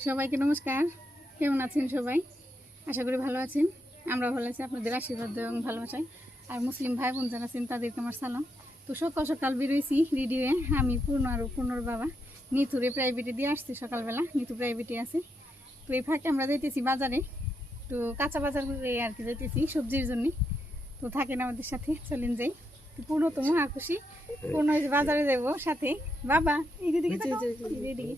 সবাইকে নমস্কার কেমন আছেন সবাই আশা করি ভালো আছেন আমরা ভালো আছি আপনাদের আশীর্বাদ এবং ভালোবাসায় আর মুসলিম ভাই বোন যারা আছেন তাদেরকে আমার সালাম তো সকাল সকাল বেরোইছি রেডি হয়ে আমি পূর্ণ আর পূর্ণর বাবা নিথুরে প্রাইভেটে দিয়ে আসছি সকালবেলা নিথু প্রাইভেটে আছে তো এই ফাঁকে আমরা যাইতেছি বাজারে তো কাঁচা বাজার করে আর কি যাইতেছি সবজির জন্য তো থাকেন আমাদের সাথে চলেন যাই তো পূর্ণ তো মহা খুশি পূর্ণ বাজারে যাব সাথে বাবা এইদিকে তাকাও, এইদিকে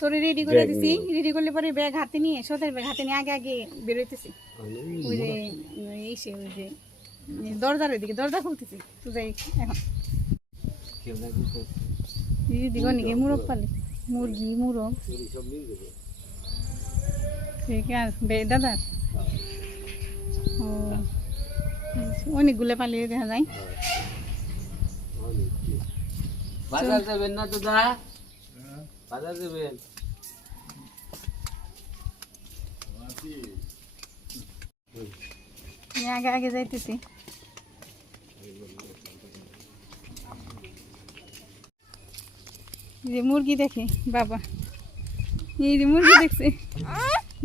তোরে রেডি করে দিছি। রেডি করলে পরে ব্যাগ হাতে নিয়ে সোদের ব্যাগ হাতে নিয়ে আগে আগে বেরোইতেছি। ওই যে এই সে ওই যে দরজার ওইদিকে দরজা খুলতেছি তো যাই এখন। দিদি গনিকে মুরগ পালে। মুরগি মুরগ। ঠিক আর বে দাদার ও অনেকগুলো পালিয়ে দেখা যায়। বাজার যাবেন না দাদা? বাজার আমি আগে আগে যাইতেছি। যে মুরগি দেখে, বাবা। এই যে মুরগি দেখছে।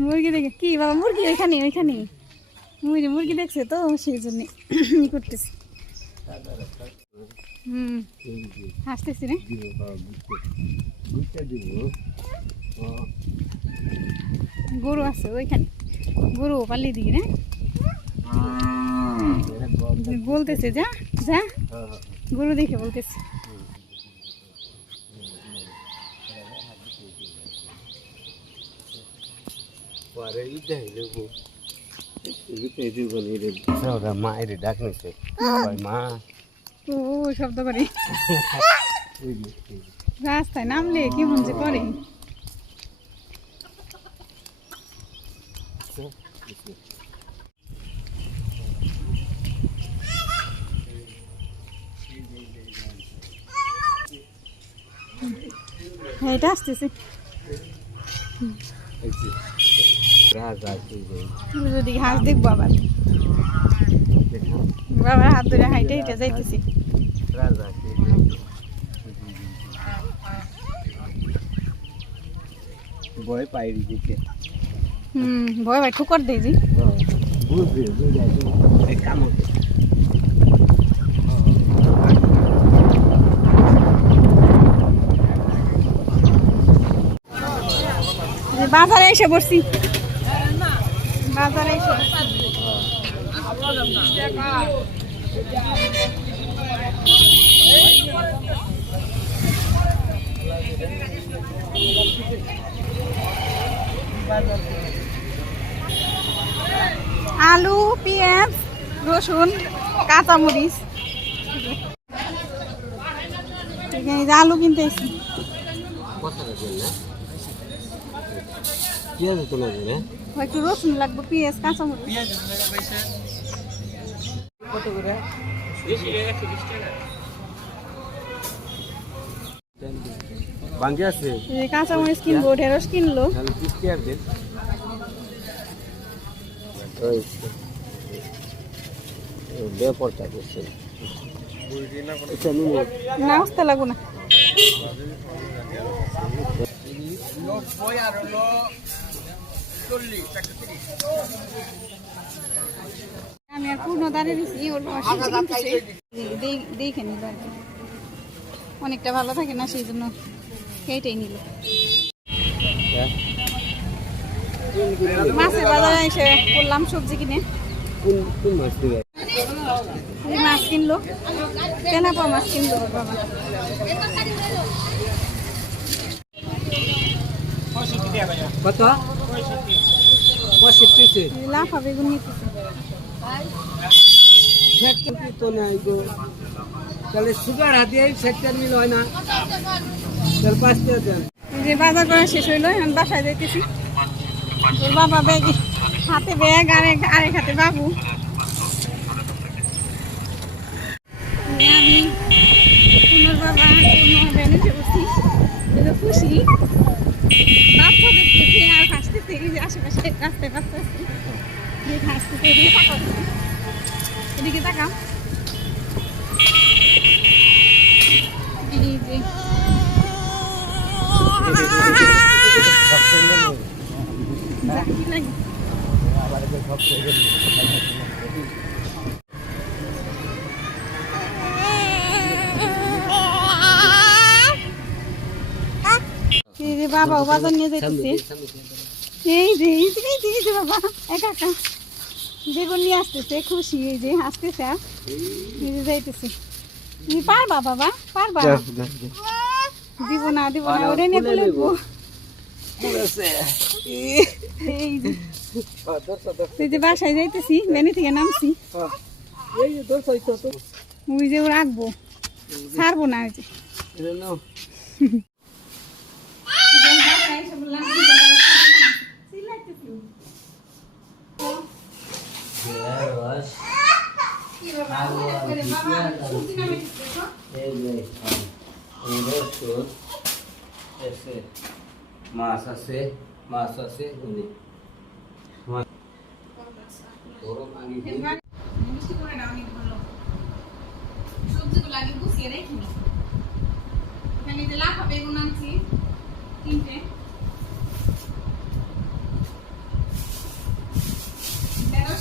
মুরগি দেখে কি বাবা, মুরগি ওইখানে ওইখানে ওই যে মুরগি দেখছে তো, সেই জন্য করতেছি। হুম, হাসতেছি রে। গরু আছে ওইখানে। গরু পালিয়ে দিকে রে। বলতেছে, যা যা। গরু দেখে বলতেছে। পরে ইটা শব্দ করে রাস্তায় নামলে কি মনে করে হ্যাঁ এটা আসতেছে যদি দেখব আবার। বাবা হাত ধরে হাইটে যাইতেছি। দিকে হুম ভয় ভাই ঠুকর দেই জি। বুঝবে বুঝবে কাম এসে বসছি বাজারে এসে বসছি। আলু পেঁয়াজ রসুন কাঁচামরিচ। আলু কিনতে পেঁয়াজ তো লাগে না একটু রসুন লাগবে পেঁয়াজ কত করে? বাঙ্গি আছে? এই যে কাঁচামরিচ কিনবো ঢেঁড়স কিনলো। তাহলে দেন ব্যাপারটা করছে এটা নিয়ে না। আসতে লাগবো না আমি আর পূর্ণ দাঁড়িয়ে দিচ্ছি ওর দেখে নিল আর কি। অনেকটা ভালো থাকে না সেই জন্য সেইটাই নিল। মাছের বাজারে এসে করলাম সবজি কিনে। কোন কোন মাছ কিনলো তেলাপা মাছ কিনলো বাবা। কত? পঁয়ষট্টি বেগুন নিতেছে তো নাই গো। তাহলে সুগার হাতিয়ে সেটটার মিল হয় না। তাহলে পাঁচ টাকা দেন যে বাজার করা শেষ হইল এখন বাসায় যাইতেছি। ওর বাবা ব্যাগ হাতে ব্যাগ আরেক আরেক হাতে বাবু। আমি পুনর বাবা পুনর বেনেছে খুশি। যে আশেপাশে রাস্তায় আছে দেখে হাসতেছে এদিকে তাকাও এদিকে তাকাও বাবা বাজার নিয়ে যাইতেছে এই যে এই যে, এই যে, এই যে বাবা একা একা। বেগুন নিয়ে আসতেছে খুশি এই যে আসতেছে আর এই যে যাইতেছে। তুমি পারবা বাবা পারবা? দিব না দিব না ওরে নিয়ে বলে এই যে। এই যে বাসায় যাইতেছি বেনি থেকে নামছি। ওই যে ও রাখব। ছাড়বো না ওই যে। মাছ আছে মাছ আছে উনি। সবজিগুলো আগে গুছিয়ে রেখে নি। এখানে লাফা তিনটে ঢেঁড়স নিয়ে আসছি এই যে। পেঁয়াজ এগুলো এই যে। পেঁয়াজ আর গুলাল রসুন নিয়েছি পেঁয়াজের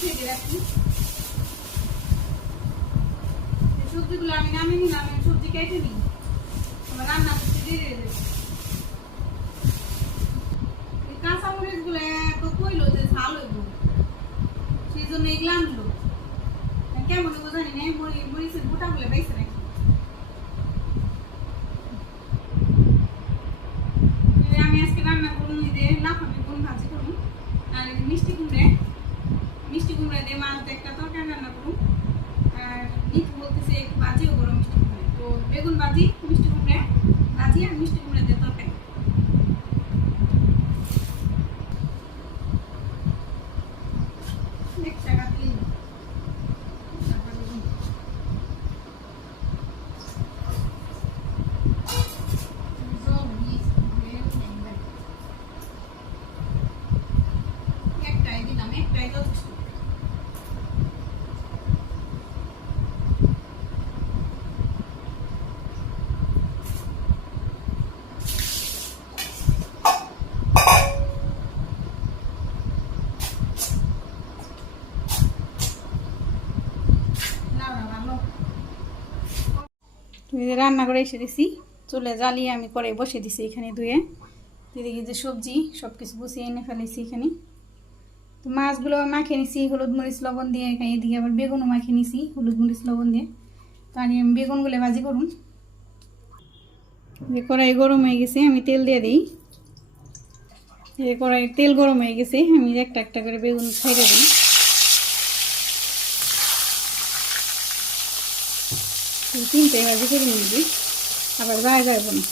ছেড়ে রাখি এই সবজিগুলো আমি নামিয়ে আমি সবজি কেটে নিই আমার রান্না করতে দেরি হয়ে যাবে এই কাঁচা মরিচগুলো এত কইলো যে ঝাল হইব সেই জন্য এগুলো আনলো কেমন হইব জানি না মরি মরিচের গোটাগুলো বেঁচে রাখি এই যে আমি আজকে রান্না করুন এই যে লাফা বেগুন ভাজি করুন আর এই যে মিষ্টি কুমড়ে মিষ্টি কুমড়ে দিয়ে মাছ দিয়ে একটা তরকারি রান্না করুন আর নিক বলতেছে একটু ভাজিও করো মিষ্টি কুমড়ে তো বেগুন ভাজি মিষ্টি কুমড়ে ভাজি আর মিষ্টি কুমড়ে দিয়ে তরকারি এক টাকা দিলেই তারপর বেগুন। জল দিয়েছি, বেগুন একবার। একটাই দিলাম একটাই যথেষ্ট তুমি যে রান্না করে এসে দিছি। চুলে জ্বালিয়ে আমি করে বসে দিছি এখানে ধুয়ে। এদিকে যে সবজি সব কিছু গুছিয়ে এনে ফেলেছি এখানে। তো মাছগুলো মাখিয়ে নিছি, হলুদ মরিচ, লবণ দিয়ে এখানে এদিকে আবার বেগুনও মাখিয়ে নিছি, হলুদ মরিচ, লবণ দিয়ে। তো আমি বেগুনগুলো ভাজি করুন। যে কড়াই গরম হয়ে গেছে, আমি তেল দিয়ে দিই। এই কড়াই তেল গরম হয়ে গেছে, আমি একটা একটা করে বেগুন ছেড়ে দিই। তিনটে ভাজি করে নিবি। আবার গায়ে যাব না।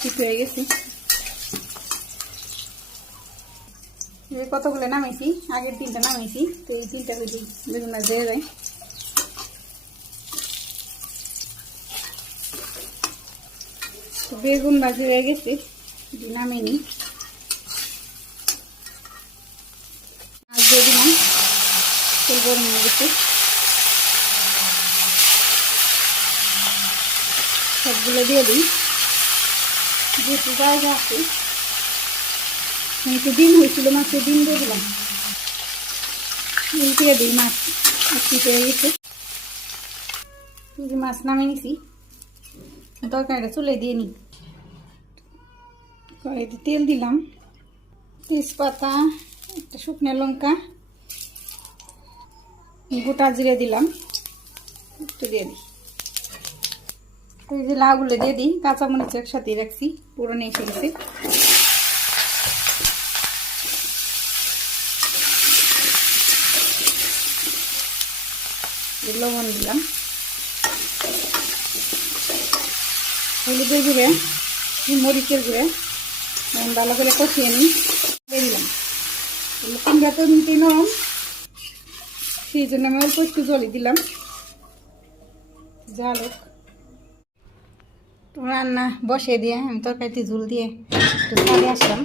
ঠিক হয়ে গেছে। কতগুলো নামাইছি? আগের তিনটা নামাইছি, তো এই তিনটা বেশি বেগুন আর দিয়ে যায় বেগুন ভাজি হয়ে গেছে নামিয়ে নিই আর দিয়ে দিলাম হয়ে গেছে। সবগুলো দিয়ে দিই। যেহেতু জায়গা আছে ডিম হয়েছিল, মাত্র ডিম দিয়ে দিয়ে দিই, মাছ পেয়ে গেছে। এই যে মাছ নামিয়ে নিছি। তরকারিটা চলে দিয়ে নিই। কড়াইতে তেল দিলাম। তেজপাতা, একটা শুকনো লঙ্কা গোটা জিরে দিলাম। একটু দিয়ে দিই। এই যে লাউগুলো দিয়ে দিই, কাঁচামরিচ একসাথে রাখছি পুরনো এসে গেছে। লবণ দিলাম। হলুদের গুঁড়ে মরিচের গুঁড়ে ভালো করে কষিয়ে নিই। দিয়ে দিলাম। ডিমটা তো নিতে নরম সেই জন্য আমি অল্প একটু জলই দিলাম। জালক তো রান্না বসে দিয়ে, আমি তরকারিতে ঝুল দিয়ে একটু ছাড়ে আসলাম।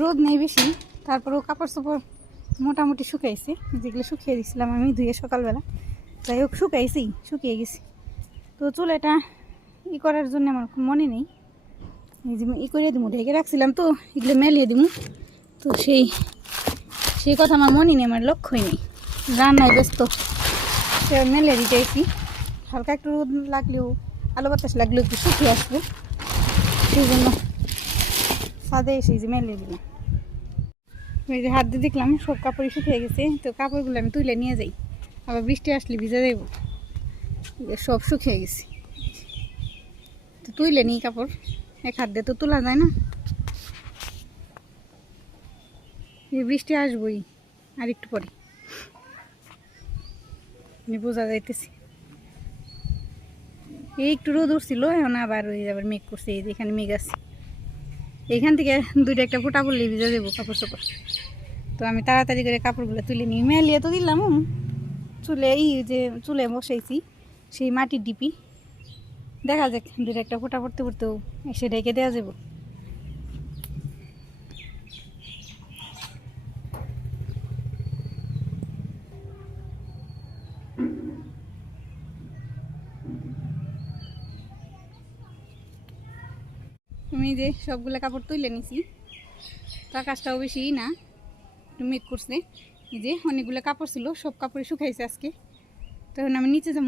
রোদ নেই বেশি, তারপরেও কাপড় চোপড় মোটামুটি শুকাইছে। যেগুলো শুকিয়ে দিয়েছিলাম আমি ধুয়ে সকালবেলা। যাই হোক, শুকাইছি, শুকিয়ে গেছি। তো চুলাটা ই করার জন্য আমার মনে নেই। যে ই করে দিব ঢেকে রাখছিলাম তো, এগুলো মেলিয়ে দিব তো সেই সেই কথা আমার মনে নেই, আমার লক্ষ্যই নেই। রান্নায় ব্যস্ত। মেলে দিতেছি হালকা একটু রোদ লাগলেও, আলো বাতাস লাগলেও একটু শুকিয়ে আসবে। সেই জন্য ছাদে এসে যে মেলে দিলাম। যে হাত দিয়ে দেখলাম, সব কাপড়ই শুকিয়ে গেছে। তো কাপড়গুলো আমি তুলে নিয়ে যাই। আবার বৃষ্টি আসলে ভিজে দেবো সব শুকিয়ে গেছে। তো তুইলে নিই কাপড়। এক হাত দিয়ে তো তোলা যায় না এই বৃষ্টি আসবই, আর একটু পরে। এই বোঝা যাইতেছি। এই একটু রোদ উঠছিল, এখন আবার ওই আবার মেঘ করছে, এই এখানে মেঘ আছে। এইখান থেকে দুইটা একটা ফোটা পড়লে ভিজা দেবো কাপড় চোপড়। তো আমি তাড়াতাড়ি করে কাপড়গুলো তুলে নিই। মেলিয়ে তো দিলাম চুলে এই যে চুলে বসাইছি, সেই মাটির ডিপি। দেখা যাক, দুইটা একটা ফোটা পড়তে পড়তেও এসে রেখে দেওয়া যাব আমি যে সবগুলো কাপড় তুলে নিছি, তার কাজটাও বেশি না। একটু মেক করছে। যে অনেকগুলো কাপড় ছিল, সব কাপড়ই শুকাইছে আজকে। তখন আমি নিচে যাব।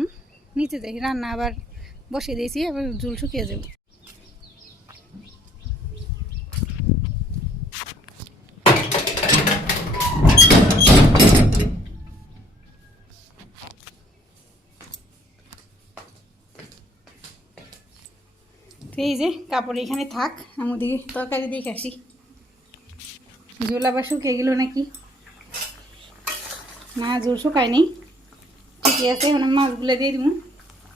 নিচে যাই, রান্না আবার বসে দিয়েছি, আবার জল শুকিয়ে যাব। এই যে, কাপড় এখানে থাক, আমি ওদিকে তরকারি দিয়ে আসি। জোল আবার শুকিয়ে গেল নাকি? না জোর শুকায়নি। ঠিকই আছে, এখন আমি মাছগুলো দিয়ে দিব।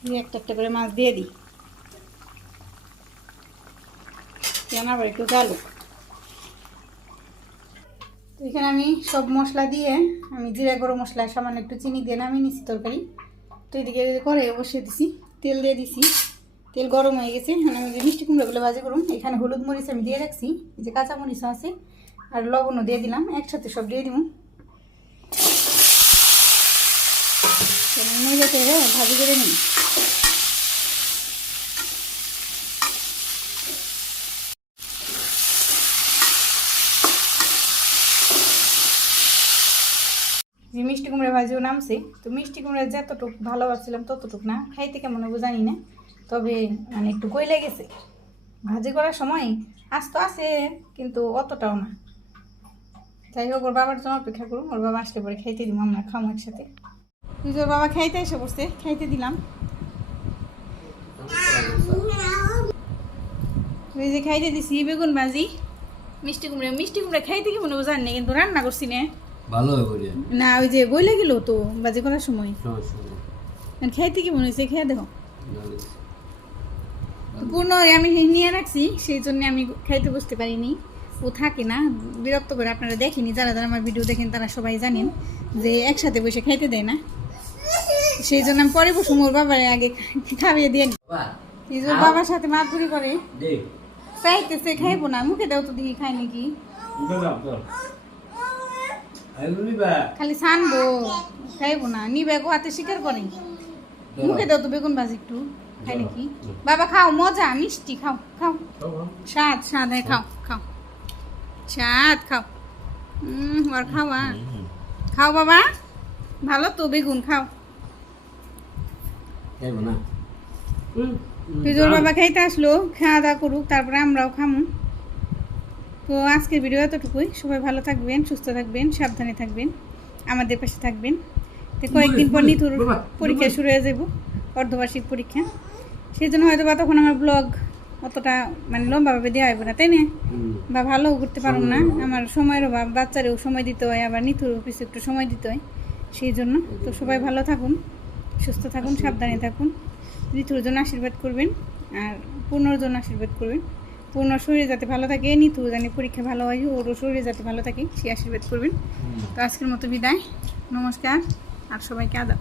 দিয়ে একটা একটা করে মাছ দিয়ে দিই। কেন আবার একটু চালু তো এখানে আমি সব মশলা দিয়ে, আমি জিরা গরম মশলা, সামান্য একটু চিনি দিয়ে নামিয়ে নিছি তরকারি। তো এদিকে করে বসিয়ে দিছি, তেল দিয়ে দিছি। তেল গরম হয়ে গেছে আমি যে মিষ্টি কুমড়োগুলো ভাজি করুন এখানে হলুদ মরিচ আমি দিয়ে রাখছি যে কাঁচা মরিচ আছে, আর লবণও দিয়ে দিলাম, একসাথে সব দিয়ে দিব ভাজি করে নিই। যে মিষ্টি কুমড়া ভাজিও নামছে, তো মিষ্টি কুমড়া যতটুক ভালোবাসছিলাম ততটুক না, খাইতে কেমন হবে জানি না। তবে মানে একটু গইলে গেছে ভাজি করার সময় আজ তো আছে কিন্তু অতটাও না। যাই হোক ওর বাবার জন্য অপেক্ষা করুন ওর বাবা আসলে পরে খাইতে দিব আমরা খামো একসাথে। তোর বাবা খাইতে এসে বসছে খাইতে দিলাম। ওই যে খাইতে দিছি বেগুন ভাজি। মিষ্টি কুমড়া মিষ্টি কুমড়া খাইতে কেমন হবে জানি না কিন্তু রান্না করছি না। ভালো না ওই যে বইলে গেল তো বাজি করার সময়। খাইতে কি মনে হয়েছে খেয়ে দেখো। পূর্ণ আমি নিয়ে রাখছি সেই জন্য আমি খাইতে বসতে পারিনি। ও থাকে না বিরক্ত করে আপনারা দেখেনি যারা যারা আমার ভিডিও দেখেন তারা সবাই জানেন যে একসাথে বসে খাইতে দেয় না। সেই জন্য আমি পরে বসুম ওর বাবার আগে খাইয়ে দিয়ে। এই যে বাবার সাথে মাতবুরি করে। চাইতেছে খাইবো না মুখে দেও তো দিকে খাই নাকি। খালি ছানবো খাইবো না নিবে গো হাতে স্বীকার করে মুখে দাও তো বেগুন ভাজি একটু। খাই নাকি? বাবা খাও মজা মিষ্টি খাও খাও। স্বাদ স্বাদ হ্যাঁ খাও খাও। স্বাদ খাও। হুম আর খাওয়া? খাও বাবা। ভালো তো বেগুন খাও। খাইবো বাবা খাইতে আসলো খাওয়া দাওয়া করুক তারপরে আমরাও খামু। তো আজকের ভিডিও এতটুকুই। সবাই ভালো থাকবেন সুস্থ থাকবেন সাবধানে থাকবেন আমাদের পাশে থাকবেন। তো কয়েকদিন পর নিতুর পরীক্ষা শুরু হয়ে যাব অর্ধবার্ষিক পরীক্ষা। সেই জন্য হয়তো বা তখন আমার ব্লগ অতটা মানে লম্বাভাবে দেওয়া হবে না তাই না? বা ভালো করতে পারব না। আমার সময়ের অভাব বাচ্চারেও সময় দিতে হয় আবার নিতুর অফিসে একটু সময় দিতে হয় সেই জন্য। তো সবাই ভালো থাকুন সুস্থ থাকুন সাবধানে থাকুন। ঋতুর জন্য আশীর্বাদ করবেন আর পূর্ণর জন্য আশীর্বাদ করবেন। পূর্ণ শরীর যাতে ভালো থাকে নিতু জানি পরীক্ষা ভালো হয় ওরও শরীরে যাতে ভালো থাকে সে আশীর্বাদ করবেন। তো আজকের মতো বিদায় নমস্কার আর সবাইকে আদাব